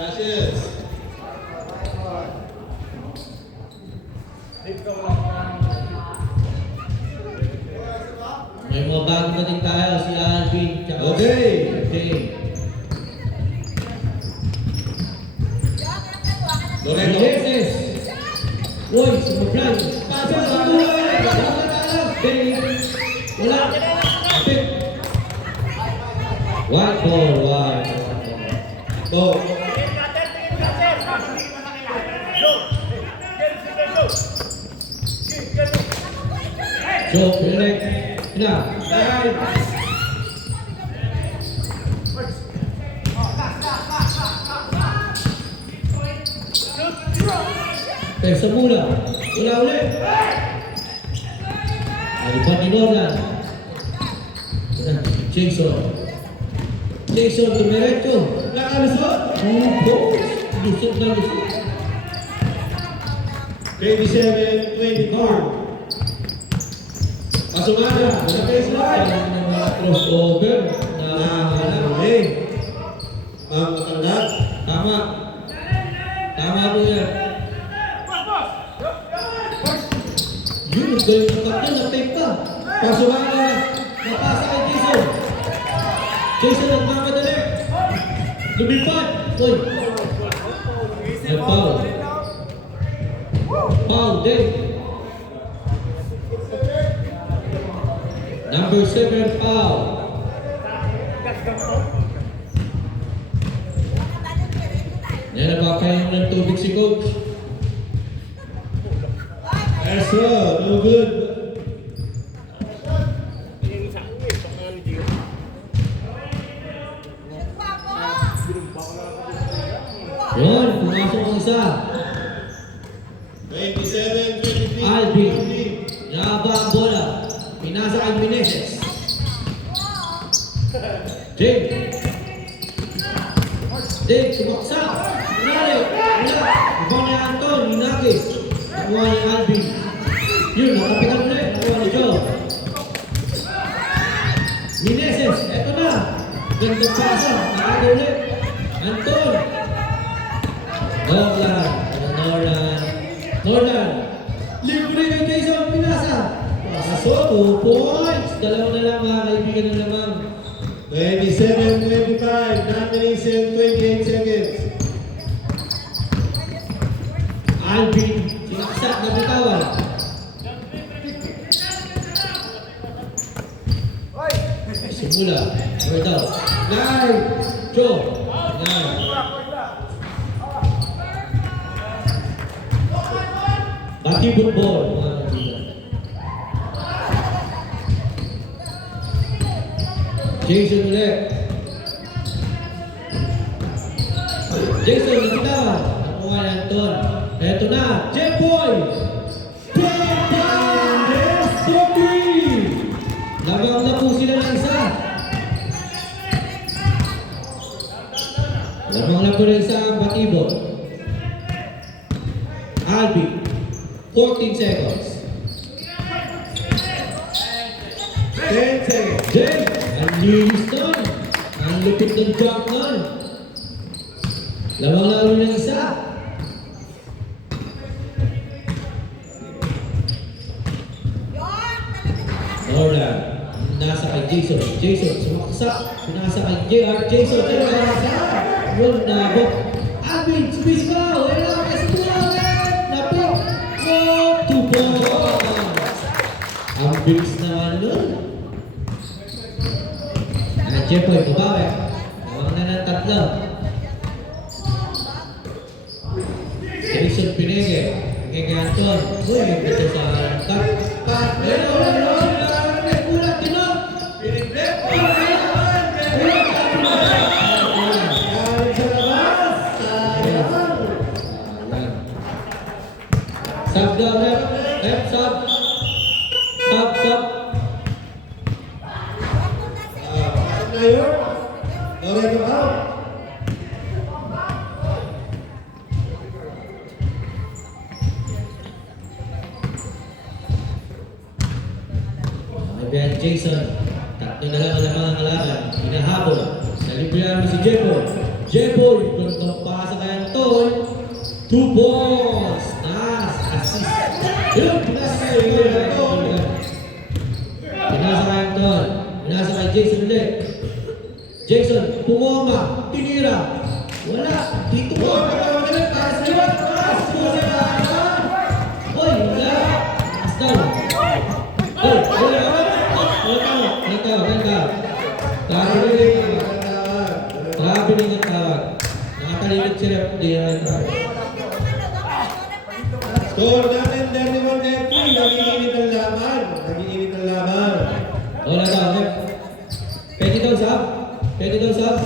Gracias. May mga bago na din tayo, si Alvin. Okay. Loreto. Yes. Uy, sumablan. Pasa sa buhay. Wala. One ball. Go. So, pinag. Ina. Tayo sa mula. Wala ulit. Alipan ni Norlan. Jason, tumiretso. Nakalusot. Lusot na lusot. 27-24. Pasumada. Sa baseline. Crossover na Nakahuli. Ang matanda. Tama po yan. Yun, galing ng kapten, na-tape pa. Pasumada. Napasa kay Jason. Jason ang mamadali. Lumipad. Uy. Ay, foul. Foul, Dave. Number 7, foul. Yan, napakain ng tubig si coach. Ezra. No good. Yun, pumasok ang isa. 27-23. Alvin. Yaba ang bola. Pinasa kay Meneses. Dave, sumaksak. Wala. Ibang ni Anton, Inagis. Nakuha ni Alvin. Yun, nakapikan ulit. Nakuha ni Joe. Meneses, eto na. Gandang pasa. Nakaka ulit. Anton. Norlan. Libre kay Jason Pinasa. Paso, 2 points. Dalawa na lang mga kaibigan ng lamang. 27-25. 9 minutes and 28 seconds. Alvin, sinaksak na bitawan. Simula. We're down. Joe. Baki football, mga kaibigan. Jason ulit. Jason, nakitawan. Nakuha ni Anton. Eto na, J-Boy! Lagang na po sila ng isa. Lagang na po ng isa ang Batibot. Alvin. 14 seconds. 10 seconds. Jay, ang linis nun. Ang lupit ng jump nun. Lamang laro ng isa. Norlan, nasa kay Jason. Jason, sumaksak. Pinasa kay JR. Jason, pinasa. Yun, nabok. Alvin, squeeze ka. Wala ka sa buwan. Napok. 2 points. Ang bilis naman nun. Jepoy, babawi. Tawag na ng 3. Jason Pinege. Pinege Anton. Uy, dito sa cut. Sub daw, left sub. Sub. Ngayon, Loreto out. Ayan, Jason. Tatlo na lang ang laman ng laban. Hinahabol. Nalibrihan mo si Jepo. Jeboy, gandang pasa kay Anton. 2 balls. Nice assist. Yun, pinasa kay Anton. Pinasa kay Anton. Pinasa kay Jason ulit. Jason, pumoma, tinira. Wala, dito mo. Taas mo sa kanan. Oy, wala. Taas daw. Oy, wala. Ganda. Grabe rin ang tawag. Nakatalikod si Rep. Di yan. Score natin 31-30. Nag-iinit ang laban. Wala daw, Rep. Pwede daw, Sab. Sab.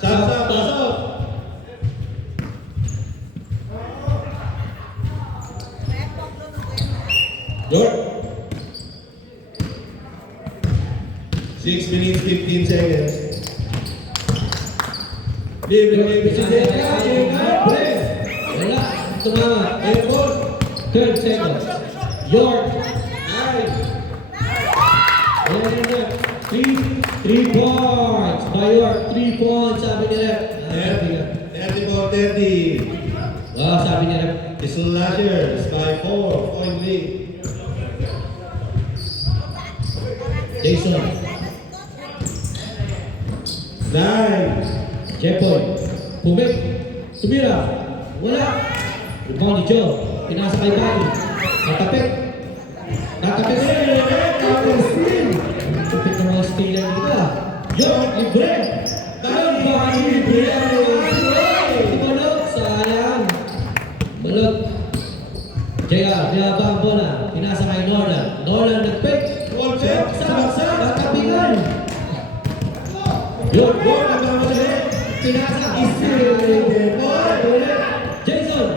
Pasok. York. 6 minutes, 15 seconds. Baby, Wala. Tumama. Airport. 12 seconds. York. 3 points. By York. 3 points. Sabi ni Rep. 34-30. Sabi ni Rep. The Slashers by 4-point lead. Jason. 9. Jepoy. Pumik. Tumira. Wala. Rebound ni Joe. Pinasa kay Bobby. Natapik. Tupit ng mga stealer dito. York, libre. Bobby, libre. Balot. Sayang. Balot. JR, pinabang bola. Pinasa kay Norlan. Norlan nagpick. Saksak. Natapingan. York. Pinasa. Jason.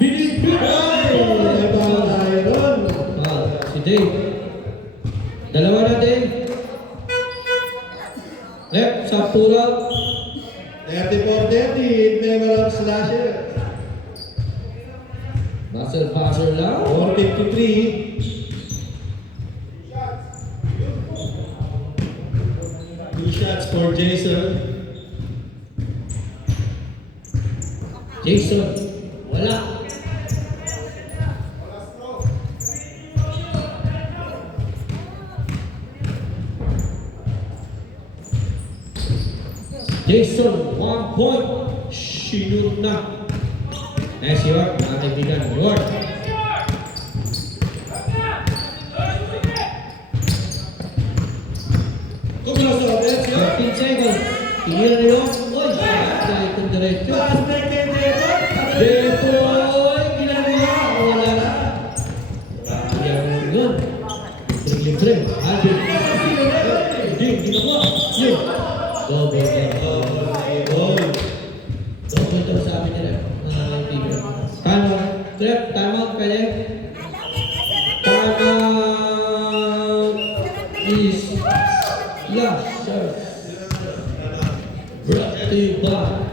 Binibig. Si Dave. Dalawa na Dave. Left, sa pura. 34-30 in favor of Slashers. Buzzer lang. 4:53. 2 shots for Jason. Jason. Wala. Jason, 1 point. Sinunod na. Nice York, mga kaibigan. York. Kumilos sa offense, York. 15 seconds. Tinira ni York. Uy, dahil kung diretso. Depoy, ginagawa. Wala na. Yan yun. Libre. Alvin. Hindi, ginawa. Yun. Double daw sabi nila. Time out. Trip, time out pwede. Time out is Slasher. Brought to you by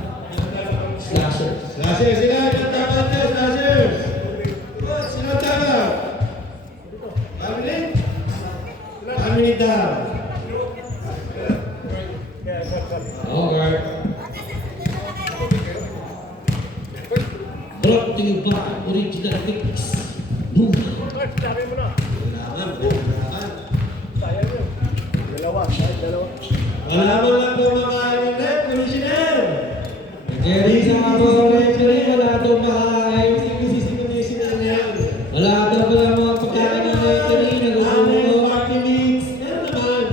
Slasher. Slashers, sila yung tama niya, Slashers. Sino tama? Family down. Over. Brought to you by Original Picks. Boom. Wala mo lang po mga net, Commissioner. Jerry sa mga Jerry, wala daw makaayos. Si Commissioner yan. Wala daw pala mga pagkain ng Jerry. Amen, party mix. Meron naman.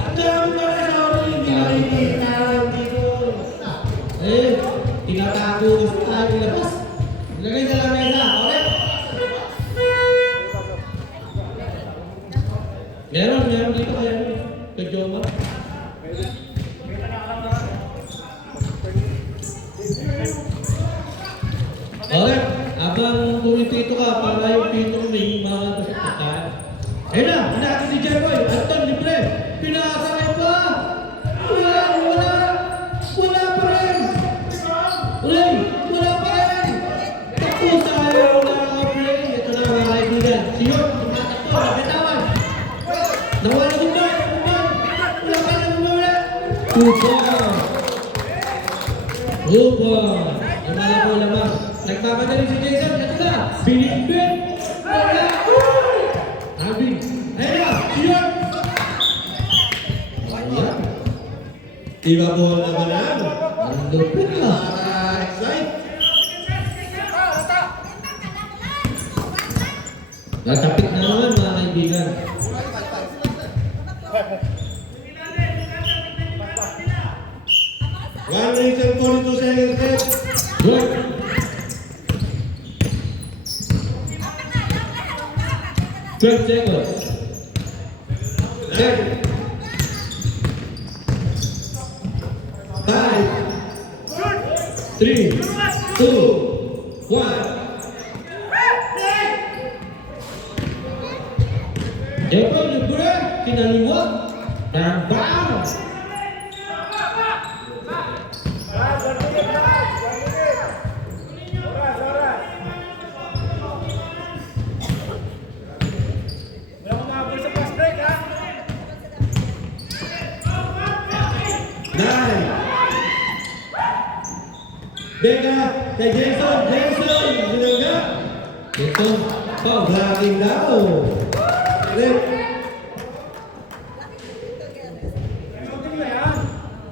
Ang dami pa rin sa orin, hindi nakikita dito. Tinatago sa tayo labas. Lagay sa lamesa, okay? Meron dito kaya kay Joma. Okay, abang pumipito ka para yung pito mo may mga pagkakaan. Ayun na, hinakit si Jeboy. Anton, libre. Pinakasakay pa. Wala. Lumalabo lamang. Nagpapadali si Jason. Ito na. Binibit. Wala. Alvin. Ayun na. Siya. Ayan. Iba po naman yan. Ang lupit na. Excite. Natapik na naman mga kaibigan. One minute and 42 seconds left. Good. Twelve seconds. Ten. 5, 3, 2, 1. Jepang liburan, kinaliwa, terbang. Nine. Beka kay Jason. Jason. Ginangga. Ito, foul. Blocking daw. Left.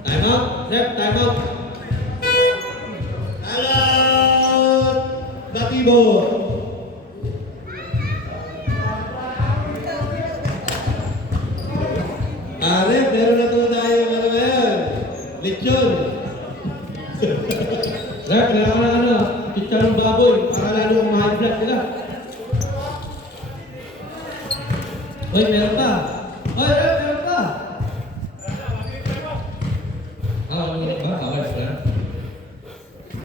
Time out, ref, time out. Out. Batibo. Ref, meron na to tayo ano ngayon. Lechon. Ref, kailangan na ano, picture ng baboy, para lalo kung high blood nila. Hoy, meron pa. Hoy, ref, meron pa. Ano yung